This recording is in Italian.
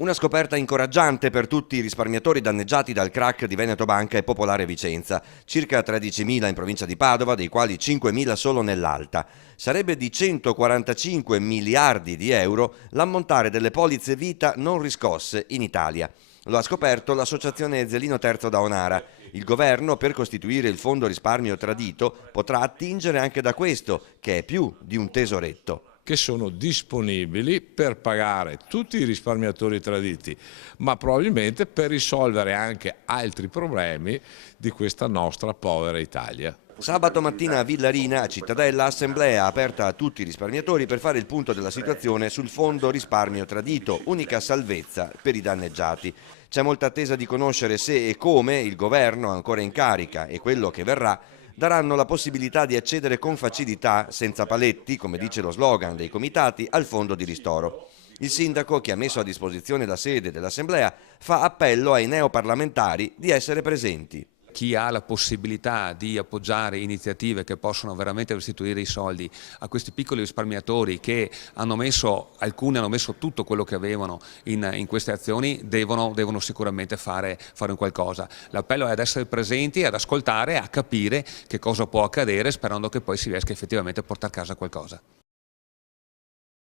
Una scoperta incoraggiante per tutti i risparmiatori danneggiati dal crack di Veneto Banca e Popolare Vicenza, circa 13.000 in provincia di Padova, dei quali 5.000 solo nell'Alta. Sarebbe di 145 miliardi di euro l'ammontare delle polizze vita non riscosse in Italia. Lo ha scoperto l'associazione Zelino Terzo da Onara. Il governo, per costituire il fondo risparmio tradito, potrà attingere anche da questo, che è più di un tesoretto. Che sono disponibili per pagare tutti i risparmiatori traditi, ma probabilmente per risolvere anche altri problemi di questa nostra povera Italia. Sabato mattina a Villarina, a Cittadella, assemblea aperta a tutti i risparmiatori per fare il punto della situazione sul fondo risparmio tradito, unica salvezza per i danneggiati. C'è molta attesa di conoscere se e come il governo ancora in carica e quello che verrà daranno la possibilità di accedere con facilità, senza paletti, come dice lo slogan dei comitati, al fondo di ristoro. Il sindaco, che ha messo a disposizione la sede dell'assemblea, fa appello ai neoparlamentari di essere presenti. Chi ha la possibilità di appoggiare iniziative che possono veramente restituire i soldi a questi piccoli risparmiatori che alcuni hanno messo tutto quello che avevano in queste azioni, devono sicuramente fare un qualcosa. L'appello è ad essere presenti, ad ascoltare, a capire che cosa può accadere, sperando che poi si riesca effettivamente a portare a casa qualcosa.